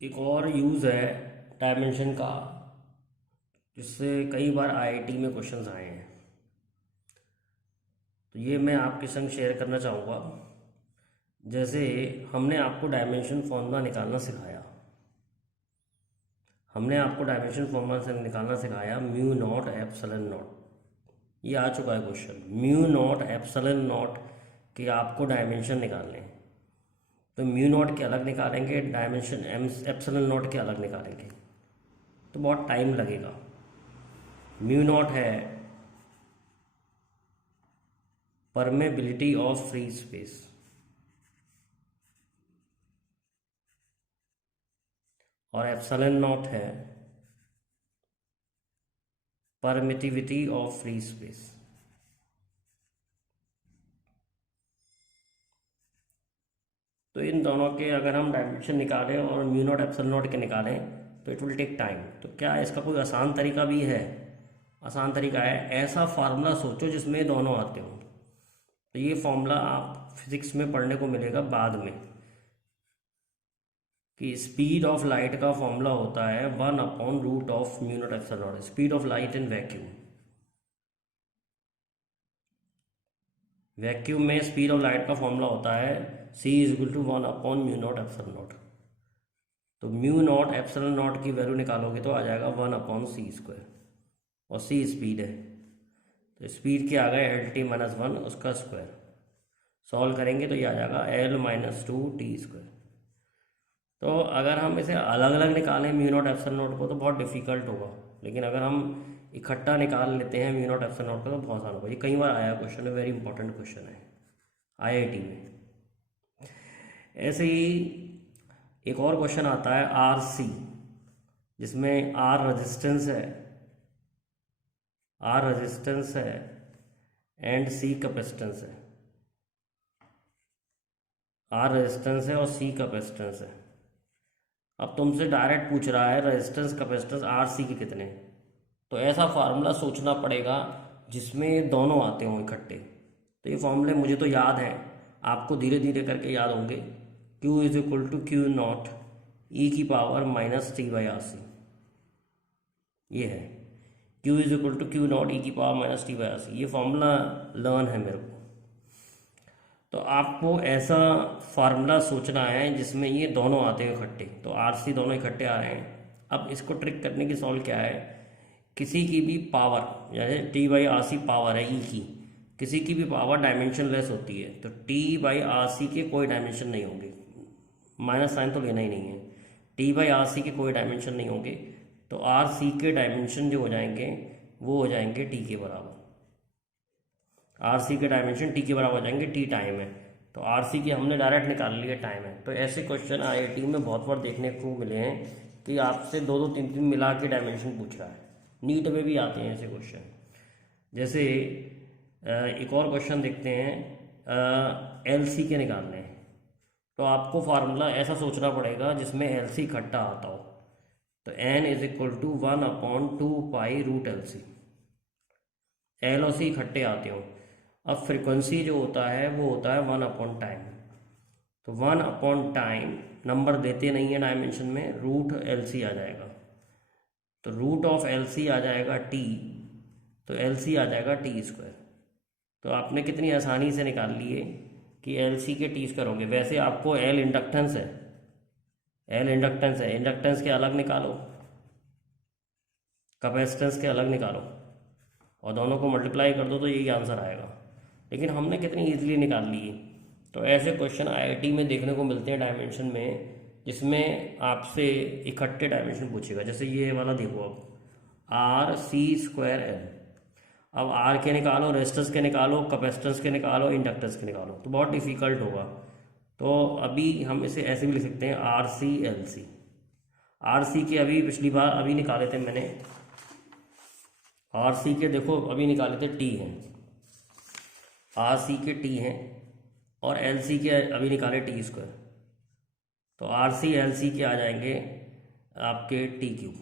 एक और यूज़ है डायमेंशन का, जिससे कई बार आईआईटी में क्वेश्चंस आए हैं। तो ये मैं आपके संग शेयर करना चाहूँगा। जैसे हमने आपको डायमेंशन फॉर्मूला निकालना सिखाया, निकालना सिखाया म्यू नॉट एप्सिलॉन नॉट। ये आ चुका है question, mu naught epsilon not कि आपको डायमेंशन निकालने हैं। तो म्यू नॉट के अलग निकालेंगे, डायमेंशन एप्सिलॉन नॉट के अलग निकालेंगे, तो बहुत टाइम लगेगा। म्यू नॉट है परमेबिलिटी ऑफ फ्री स्पेस, और एप्सिलॉन नॉट है परमिटिविटी ऑफ फ्री स्पेस। तो इन दोनों के अगर हम डायमेंशन निकालें और म्यू नॉट एप्सिलॉन नॉट के निकालें तो इट विल टेक टाइम। तो क्या इसका कोई आसान तरीका भी है? आसान तरीका है, ऐसा फार्मूला सोचो जिसमें दोनों आते हों। तो ये फॉर्मूला आप फिजिक्स में पढ़ने को मिलेगा बाद में, कि स्पीड ऑफ लाइट का फॉर्मूला होता है root of mu naught epsilon naught, speed of light in vacuum. Vacuum में स्पीड ऑफ लाइट का फॉर्मूला होता है c=1/म्यू नॉट एप्सिलॉन नॉट। तो म्यू नॉट एप्सिलॉन नॉट की वैल्यू निकालोगे तो आ जाएगा 1/c², और c स्पीड है, तो स्पीड के आ गए LT-1 उसका स्क्वायर। सॉल्व करेंगे तो ये आ जाएगा L-2t²। तो अगर हम इसे अलग अलग निकालें म्यू नॉट एप्सिलॉन नॉट को तो बहुत डिफिकल्ट होगा, लेकिन अगर हम इकट्ठा निकाल लेते हैं म्यू नॉट एप्सिलॉन नॉट को तो बहुत आसान होगा। ये कई बार आया क्वेश्चन है, वेरी इंपॉर्टेंट क्वेश्चन है आईआईटी में। ऐसे ही एक और क्वेश्चन आता है RC, जिसमें R रेजिस्टेंस है एंड C कैपेसिटेंस है। R रेजिस्टेंस है और C कैपेसिटेंस है। अब तुमसे डायरेक्ट पूछ रहा है रेजिस्टेंस कैपेसिटेंस RC के कितने, तो ऐसा फार्मूला सोचना पड़ेगा जिसमें ये दोनों आते हों इकट्ठे। तो ये फॉर्मूले मुझे तो याद हैं, आपको धीरे धीरे करके याद होंगे। Q=Q0 e⁻⁻t/RC, ये है Q=Q0 e⁻⁻t/RC। ये फॉर्मूला लर्न है मेरे को। तो आपको ऐसा फार्मूला सोचना है जिसमें ये दोनों आते हैं इकट्ठे, तो RC दोनों इकट्ठे आ रहे हैं। अब इसको ट्रिक करने की सॉल्व क्या है, किसी की भी पावर, जैसे T/RC पावर है E की, किसी की भी पावर डायमेंशन लेस होती है, तो T/RC के कोई डायमेंशन नहीं होंगे, माइनस साइन तो लेना ही नहीं है। T/RC के कोई डायमेंशन नहीं होंगे, तो RC के डायमेंशन जो हो जाएंगे वो हो जाएंगे T के बराबर। RC के डायमेंशन T के बराबर हो जाएंगे, T टाइम है, तो RC की हमने डायरेक्ट निकाल लिया, टाइम है। तो ऐसे क्वेश्चन आईआईटी में बहुत बार देखने को मिले हैं कि आपसे दो दो तीन तीन मिला के डायमेंशन पूछ रहा है। नीट में भी आते हैं ऐसे क्वेश्चन। जैसे एक और क्वेश्चन देखते हैं, LC के निकालने हैं, तो आपको फार्मूला ऐसा सोचना पड़ेगा जिसमें LC इकट्ठा आता हो। तो n=1/2π√LC, L और C इकट्ठे आते हो। अब फ्रीक्वेंसी जो होता है वो होता है 1/टाइम, तो 1/टाइम नंबर देते नहीं है डायमेंशन में, √LC आ जाएगा, तो √LC आ जाएगा T, तो LC आ जाएगा T²। तो आपने कितनी आसानी से निकाल लिए कि LC के T² होंगे। वैसे आपको L इंडक्टेंस है, इंडक्टेंस के अलग निकालो, कैपेसिटेंस के अलग निकालो, और दोनों को मल्टीप्लाई कर दो तो यही आंसर आएगा। लेकिन हमने कितनी ईजिली निकाल ली। तो ऐसे क्वेश्चन आईआईटी में देखने को मिलते हैं डायमेंशन में, जिसमें आपसे इकट्ठे डायमेंशन पूछेगा। जैसे ये वाला देखो, अब RC²L, अब R के निकालो, रेजिस्टेंस के निकालो, कैपेसिटेंस के निकालो, इंडक्टेंस के निकालो, तो बहुत डिफिकल्ट होगा। तो अभी हम इसे ऐसे भी लिख सकते हैं RC/LC। RC के अभी पिछली बार अभी निकाले थे मैंने, RC के देखो अभी निकाले थे T हैं, RC के T हैं, और LC के अभी निकाले T², तो RC/LC के आ जाएंगे आपके T³।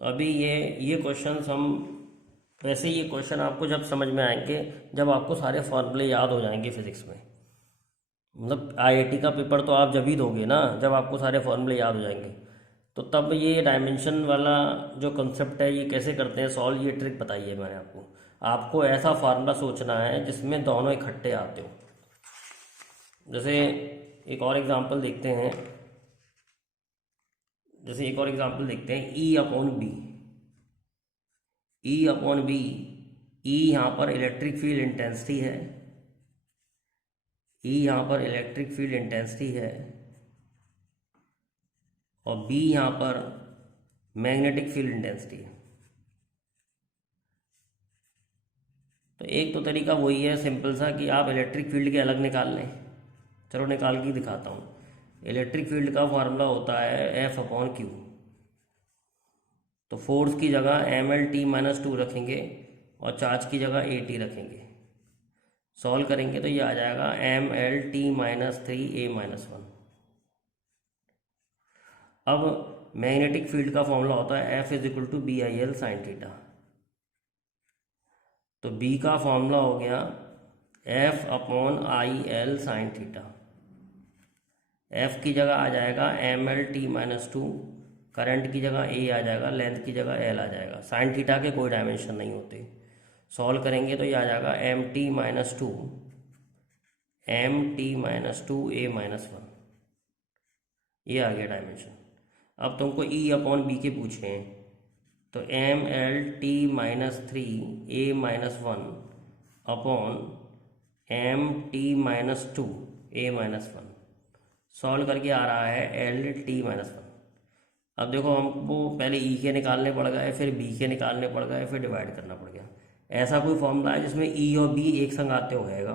अभी ये क्वेश्चन हम, वैसे ये क्वेश्चन आपको जब समझ में आएंगे जब आपको सारे फॉर्मूले याद हो जाएंगे फिजिक्स में। मतलब आईआईटी का पेपर तो आप जब ही दोगे ना जब आपको सारे फॉर्मूले याद हो जाएंगे। तो तब ये डायमेंशन वाला जो कंसेप्ट है ये कैसे करते हैं सॉल्व, ये ट्रिक बताइए मैंने आपको। आपको ऐसा फार्मूला सोचना है जिसमें दोनों इकट्ठे आते हो। जैसे एक और एग्जांपल देखते हैं, ई अपॉन बी। ई यहाँ पर इलेक्ट्रिक फील्ड इंटेंसिटी है, और बी यहाँ पर मैग्नेटिक फील्ड इंटेंसिटी है। तो एक तो तरीका वही है सिंपल सा कि आप इलेक्ट्रिक फील्ड के अलग निकाल लें। चलो निकाल के दिखाता हूँ। इलेक्ट्रिक फील्ड का फार्मूला होता है एफ अपॉन क्यू। तो फोर्स की जगह mL_t-2 रखेंगे और चार्ज की जगह AT रखेंगे। सॉल्व करेंगे तो ये आ जाएगा mL_t-3A-1। अब मैग्नेटिक फील्ड का फॉर्मूला होता है F = BIL sin थीटा। तो B का फॉर्मूला हो गया F upon IL sin theta. F की जगह आ जाएगा mL_t-2, करंट की जगह A आ जाएगा, लेंथ की जगह L आ जाएगा। साइन थीटा के कोई डायमेंशन नहीं होते। सॉल्व करेंगे तो ये आ जाएगा mt-2A-1। ये आ गया डायमेंशन। अब तुमको E अपॉन बी के पूछे हैं तो mL_t-3A-1 अपॉन mt-2A-1 सॉल्व करके आ रहा है L_t-1। अब देखो हमको पहले ई के निकालने पड़ गए, फिर बी के निकालने पड़ गए, फिर डिवाइड करना पड़ गया। ऐसा कोई फॉर्मूला है जिसमें ई और बी एक संग आते होएगा?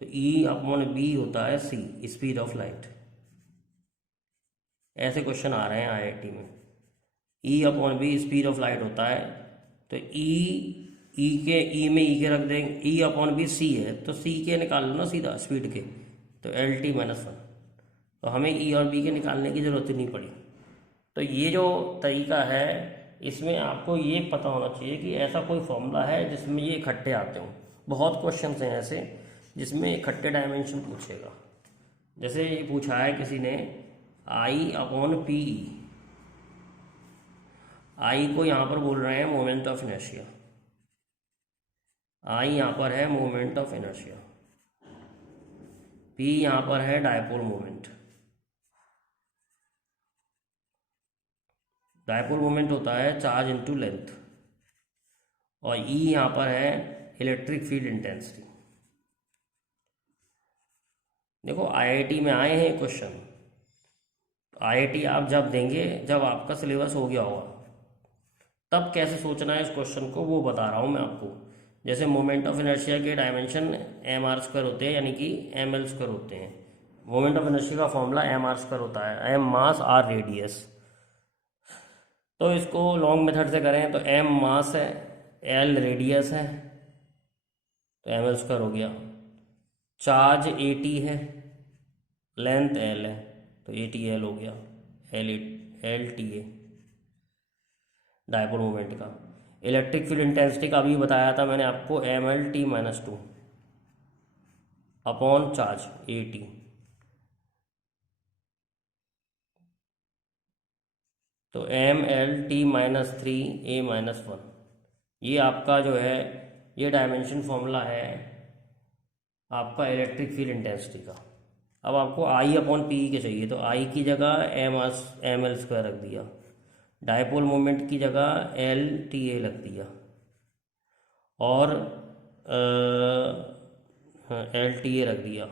तो ई अपॉन बी होता है सी, स्पीड ऑफ लाइट। ऐसे क्वेश्चन आ रहे हैं आईआईटी में। E upon B speed of light होता है। तो ई में ई के रख देंगे, ई अपॉन बी सी है तो सी के निकाल लो ना सीधा स्पीड के, तो L_t-1। तो हमें ई और बी के निकालने की ज़रूरत ही नहीं पड़ी। तो ये जो तरीका है इसमें आपको ये पता होना चाहिए कि ऐसा कोई फॉर्मूला है जिसमें ये इकट्ठे आते हों। बहुत क्वेश्चंस हैं ऐसे जिसमें इकट्ठे डायमेंशन पूछेगा। जैसे ये पूछा है किसी ने I अपॉन पी। आई को यहाँ पर बोल रहे हैं मोमेंट ऑफ इनर्शिया। आई यहाँ पर है मोमेंट ऑफ इनर्शिया, पी यहाँ पर है डायपोल मोमेंट। डायपोल मोमेंट होता है चार्ज इनटू लेंथ, और ई यहाँ पर है इलेक्ट्रिक फील्ड इंटेंसिटी। देखो आईआईटी में आए हैं क्वेश्चन, आईआईटी आप जब देंगे जब आपका सिलेबस हो गया होगा, तब कैसे सोचना है इस क्वेश्चन को वो बता रहा हूँ मैं आपको। जैसे मोमेंट ऑफ इनर्शिया के डायमेंशन mr² होते हैं, यानी कि ml² होते हैं। मोमेंट ऑफ इनर्शिया का फॉर्मूला mr² होता है, m मास r रेडियस। तो इसको लॉन्ग मेथड से करें तो m मास है, l रेडियस है, तो ml² हो गया। चार्ज AT है, लेंथ l है, तो ATL हो गया, LTA डायपोल मोमेंट का। इलेक्ट्रिक फील्ड इंटेंसिटी का भी बताया था मैंने आपको, mL_t-2 अपॉन चार्ज AT। तो mL_t-3A-1 ये आपका जो है ये डायमेंशन फॉर्मूला है आपका इलेक्ट्रिक फील्ड इंटेंसिटी का। अब आपको I अपॉन पी के चाहिए, तो I की जगह mL² रख दिया, डायपोल मोमेंट की जगह LTA रख दिया, और LTA रख दिया,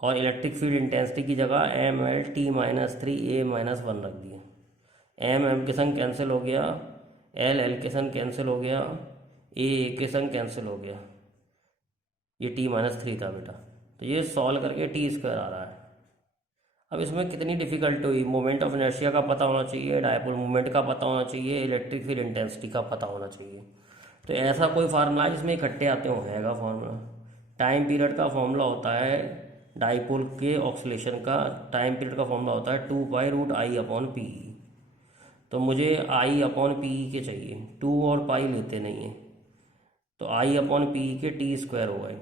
और इलेक्ट्रिक फील्ड इंटेंसिटी की जगह mL_t-3A-1 रख दिया। m के संग कैंसिल हो गया, L के संग कैंसिल हो गया, A के संग कैंसिल हो गया। ये t-3 था बेटा। तो ये सॉल्व करके t² आ रहा है। अब इसमें कितनी डिफिकल्ट हुई, मोमेंट ऑफ इनर्शिया का पता होना चाहिए, डायपोल मोमेंट का पता होना चाहिए, इलेक्ट्रिक फील्ड इंटेंसिटी का पता होना चाहिए। तो ऐसा कोई फार्मूला है जिसमें इकट्ठे आते होगा फार्मूला। टाइम पीरियड का फॉर्मूला होता है डायपोल के ऑक्सीलेशन का, टाइम पीरियड का फॉर्मूला होता है 2π√I अपॉन पी। तो मुझे I अपॉन पी के चाहिए, 2 और पाई लेते नहीं हैं, तो I अपॉन पी के t² हो गए।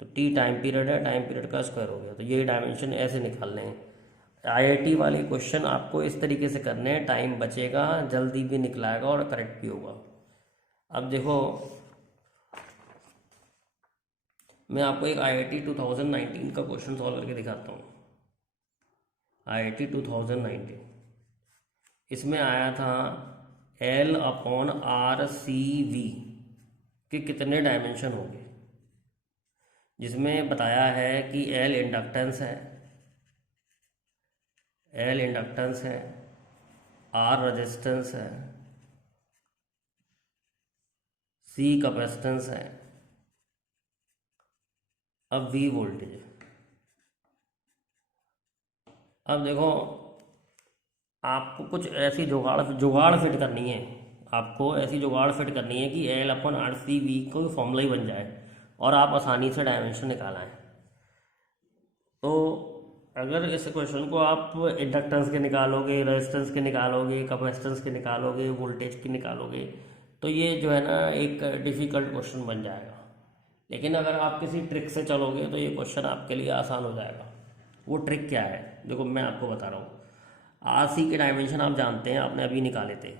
तो टी टाइम पीरियड है, टाइम पीरियड का स्क्वायर हो गया। तो ये डायमेंशन ऐसे निकालने हैं। आईआईटी वाले क्वेश्चन आपको इस तरीके से करने हैं, टाइम बचेगा, जल्दी भी निकलाएगा और करेक्ट भी होगा। अब देखो, मैं आपको एक आईआईटी 2019 का क्वेश्चन सॉल्व करके दिखाता हूँ। आईआईटी 2019, इसमें आया था L/RCV के कितने डायमेंशन होंगे, जिसमें बताया है कि L इंडक्टेंस है, R रेजिस्टेंस है, C कैपेसिटेंस है, अब V वोल्टेज है। अब देखो, आपको कुछ ऐसी जुगाड़ फिट करनी है, आपको ऐसी जुगाड़ फिट करनी है कि L/RCV को फॉर्मूला ही बन जाए और आप आसानी से डायमेंशन निकालें। तो अगर इस क्वेश्चन को आप इंडक्टेंस के निकालोगे, रेजिस्टेंस के निकालोगे, कैपेसिटेंस के निकालोगे, वोल्टेज के निकालोगे, तो ये जो है ना एक डिफ़िकल्ट क्वेश्चन बन जाएगा। लेकिन अगर आप किसी ट्रिक से चलोगे तो ये क्वेश्चन आपके लिए आसान हो जाएगा। वो ट्रिक क्या है, देखो मैं आपको बता रहा हूँ। RC के डायमेंशन आप जानते हैं, आपने अभी निकाले थे।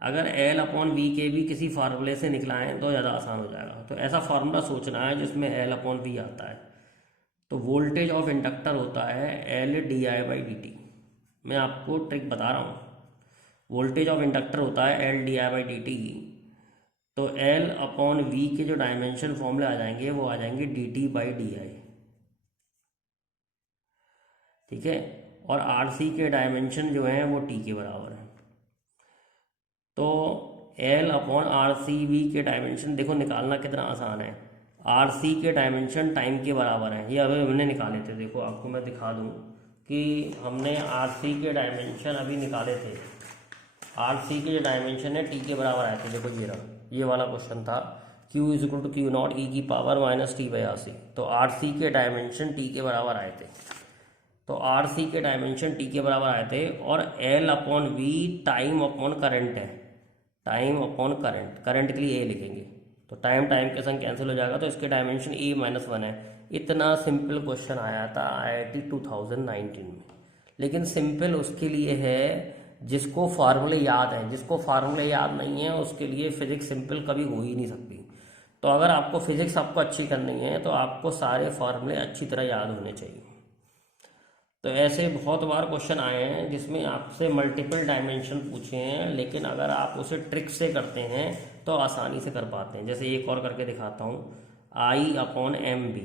अगर L/V के भी किसी फार्मूले से निकलाएं तो ज़्यादा आसान हो जाएगा। तो ऐसा फार्मूला सोचना है जिसमें L/V आता है। तो वोल्टेज ऑफ इंडक्टर होता है L/di/dt। मैं आपको ट्रिक बता रहा हूँ। वोल्टेज ऑफ इंडक्टर होता है L/di/dt। तो L/V के जो डायमेंशन फॉर्मूले आ जाएंगे वो आ जाएंगे dt/di, ठीक है। और RC के डायमेंशन जो हैं वो T के बराबर है। तो L/RCV के डायमेंशन देखो निकालना कितना आसान है। RC के डायमेंशन टाइम के बराबर हैं, ये अभी हमने निकाले थे। देखो आपको मैं दिखा दूँ कि हमने RC के डायमेंशन अभी निकाले थे। RC के जो डायमेंशन है T के बराबर आए थे। देखो ये रहा, ये वाला क्वेश्चन था, Q = Q0 e⁻t/RC। तो RC के डायमेंशन T के बराबर आए थे। तो RC के डायमेंशन T के बराबर आए थे। और L/V टाइम अपॉन करंट है, टाइम अपॉन करंट, करंट के लिए A लिखेंगे। तो टाइम के संग कैंसिल हो जाएगा, तो इसके डायमेंशन A-1 है। इतना सिंपल क्वेश्चन आया था आईआईटी 2019 में। लेकिन सिंपल उसके लिए है जिसको फार्मूले याद हैं, जिसको फार्मूले याद नहीं है उसके लिए फिजिक्स सिंपल कभी हो ही नहीं सकती। तो अगर आपको फिजिक्स आपको अच्छी करनी है तो आपको सारे फार्मूले अच्छी तरह याद होने चाहिए। तो ऐसे बहुत बार क्वेश्चन आए हैं जिसमें आपसे मल्टीपल डायमेंशन पूछे हैं, लेकिन अगर आप उसे ट्रिक से करते हैं तो आसानी से कर पाते हैं। जैसे एक और करके दिखाता हूँ, I/mb।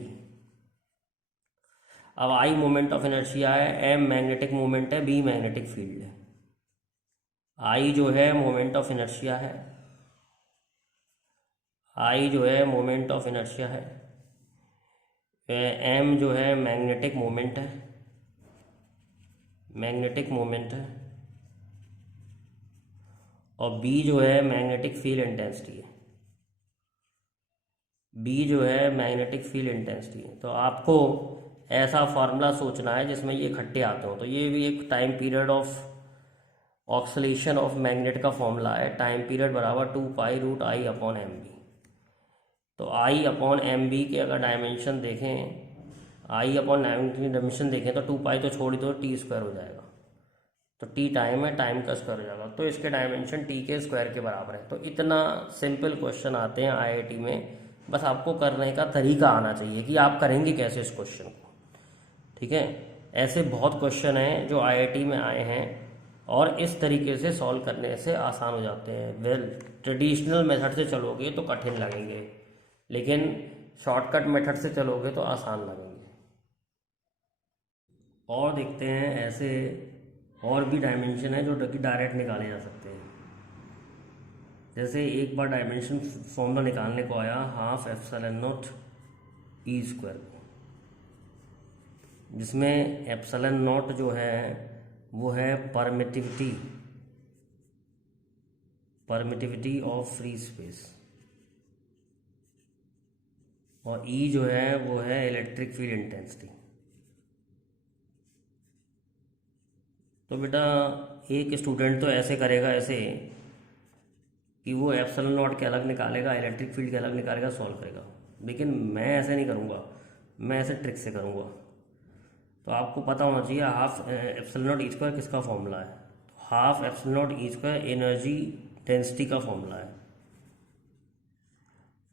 अब I मोमेंट ऑफ इनर्शिया है, M मैग्नेटिक मोमेंट है, B मैग्नेटिक फील्ड है। I जो है मोमेंट ऑफ इनर्शिया है, I जो है मोमेंट ऑफ इनर्शिया है, M जो है मैग्नेटिक मोमेंट है, मैग्नेटिक मोमेंट है, और B जो है मैग्नेटिक फील्ड इंटेंसिटी है। B जो है मैग्नेटिक फील्ड इंटेंसिटी है। तो आपको ऐसा फार्मूला सोचना है जिसमें ये इकट्ठे आते हो। तो ये भी एक time period of oscillation of magnet का फॉर्मूला है। टाइम पीरियड बराबर 2π√I/mb। तो I/mb के अगर डायमेंशन देखें, डायमेंशन देखें तो 2π तो छोड़ दो, t² हो जाएगा। तो t टाइम है, टाइम का स्क्वायर हो जाएगा। तो इसके डायमेंशन t के स्क्वायर के बराबर है। तो इतना सिंपल क्वेश्चन आते हैं आईआईटी में, बस आपको करने का तरीका आना चाहिए कि आप करेंगे कैसे इस क्वेश्चन को, ठीक है। ऐसे बहुत क्वेश्चन हैं जो आईआईटी में आए हैं और इस तरीके से सॉल्व करने से आसान हो जाते हैं। ट्रेडिशनल मेथड से चलोगे तो कठिन लगेंगे, लेकिन शॉर्टकट मेथड से चलोगे तो आसान लगेंगे। और देखते हैं ऐसे और भी डायमेंशन है जो डायरेक्ट निकाले जा सकते हैं। जैसे एक बार डायमेंशन फॉर्मूला निकालने को आया 12ε0 e², जिसमें ε0 जो है वो है परमिटिविटी ऑफ फ्री स्पेस, और E जो है वो है इलेक्ट्रिक फील्ड इंटेंसिटी। तो बेटा एक स्टूडेंट तो ऐसे करेगा, ऐसे कि वो ε0 के अलग निकालेगा, इलेक्ट्रिक फील्ड के अलग निकालेगा, सॉल्व करेगा। लेकिन मैं ऐसे नहीं करूँगा, मैं ऐसे ट्रिक से करूँगा। तो आपको पता होना चाहिए half epsilon not E square किसका फॉर्मूला है। तो half epsilon not E square energy density का फॉर्मूला है।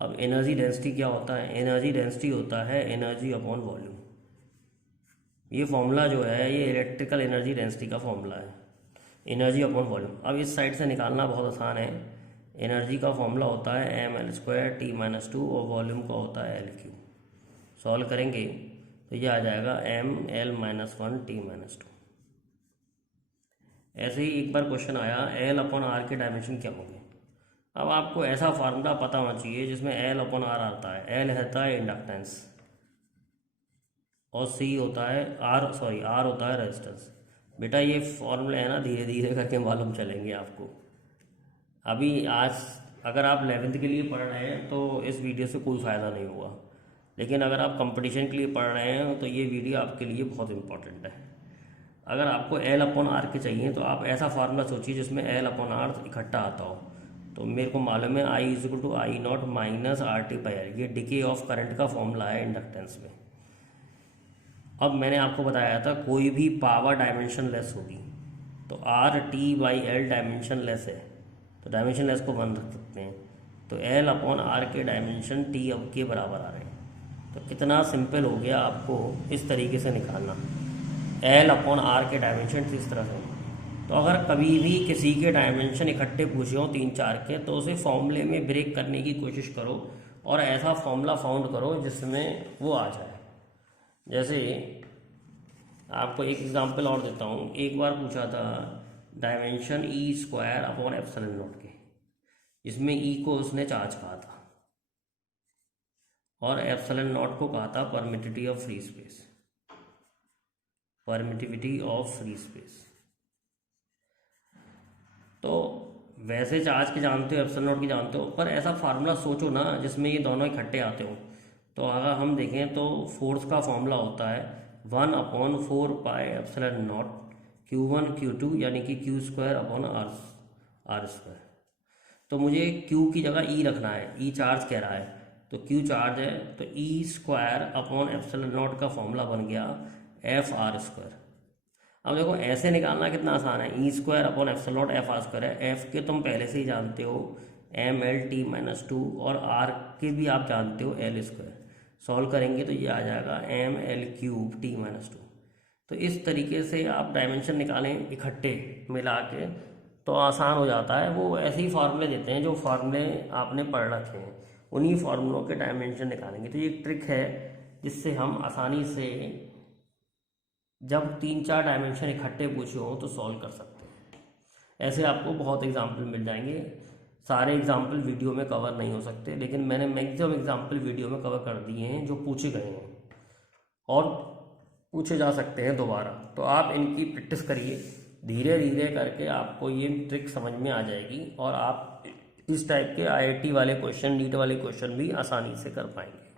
अब एनर्जी डेंसिटी क्या होता है? एनर्जी डेंसिटी होता है एनर्जी अपॉन वॉल्यूम। ये फॉर्मूला जो है ये इलेक्ट्रिकल एनर्जी डेंसिटी का फॉर्मूला है, एनर्जी अपॉन वॉल्यूम। अब इस साइड से निकालना बहुत आसान है। एनर्जी का फॉर्मूला होता है ml² T-2 और वॉल्यूम का होता है L3। सॉल्व करेंगे तो ये आ जाएगा ml-1 T-2। ऐसे ही एक बार क्वेश्चन आया L/R के डायमेंशन क्या होंगे। अब आपको ऐसा फार्मूला पता होना चाहिए जिसमें L/R आता है। L होता है इंडक्टेंस और C होता है R होता है रेजिस्टेंस। बेटा ये फॉर्मूले है ना, धीरे धीरे करके मालूम चलेंगे आपको। अभी आज अगर आप 11th के लिए पढ़ रहे हैं तो इस वीडियो से कोई फ़ायदा नहीं हुआ, लेकिन अगर आप कंपटीशन के लिए पढ़ रहे हैं तो ये वीडियो आपके लिए बहुत इंपॉर्टेंट है। अगर आपको L/R के चाहिए तो आप ऐसा फार्मूला सोचिए जिसमें L/R इकट्ठा आता हो। तो मेरे को मालूम है I = I0 - RT/L, ये डिके ऑफ करंट का फॉर्मूला है इंडक्टेंस में। अब मैंने आपको बताया था कोई भी पावर डायमेंशन लेस होगी तो RT/L डायमेंशन लेस है, तो डायमेंशन लेस को बंद रख सकते हैं। तो L/R के डायमेंशन T अब के बराबर आ रहे हैं। तो कितना सिंपल हो गया आपको इस तरीके से निकालना। L/R के डायमेंशन इस तरह से। तो अगर कभी भी किसी के डायमेंशन इकट्ठे पूछे हों 3-4 के, तो उसे फॉर्मूले में ब्रेक करने की कोशिश करो और ऐसा फॉर्मूला फाउंड करो जिसमें वो आ जाए। जैसे आपको एक एग्जांपल और देता हूँ। एक बार पूछा था डायमेंशन E²/ε0 के, इसमें E को उसने चार्ज कहा था और ε0 को कहा था permittivity of free space. Permittivity of free space. तो वैसे चार्ज के जानते हो, ε0 की जानते हो, पर ऐसा फार्मूला सोचो ना जिसमें ये दोनों इकट्ठे आते हो। तो अगर हम देखें तो फोर्स का फॉर्मूला होता है 1/4πε0 Q1 Q2 यानी कि Q²/R²। तो मुझे Q की जगह E रखना है। E चार्ज कह रहा है तो Q चार्ज है, तो E²/ε0 का फॉर्मूला बन गया FR²। अब देखो ऐसे निकालना कितना आसान है। E²/ε0 FR² है। F के तुम पहले से ही जानते हो mL/T-2 और R के भी आप जानते हो L²। सॉल्व करेंगे तो ये आ जाएगा mL³ T-2। तो इस तरीके से आप डायमेंशन निकालें इकट्ठे मिला के तो आसान हो जाता है। वो ऐसे ही फार्मूले देते हैं जो फार्मूले आपने पढ़ रखे हैं, उन्हीं फार्मूलों के डायमेंशन निकालेंगे। तो ये एक ट्रिक है जिससे हम आसानी से जब 3-4 डायमेंशन इकट्ठे पूछे हो तो सॉल्व कर सकते हैं। ऐसे आपको बहुत एग्जाम्पल मिल जाएंगे। सारे एग्जाम्पल वीडियो में कवर नहीं हो सकते, लेकिन मैंने मैक्सिमम एग्जाम्पल वीडियो में कवर कर दिए हैं जो पूछे गए हैं और पूछे जा सकते हैं दोबारा। तो आप इनकी प्रैक्टिस करिए, धीरे धीरे करके आपको ये ट्रिक समझ में आ जाएगी और आप इस टाइप के IIT वाले क्वेश्चन, नीट वाले क्वेश्चन भी आसानी से कर पाएंगे।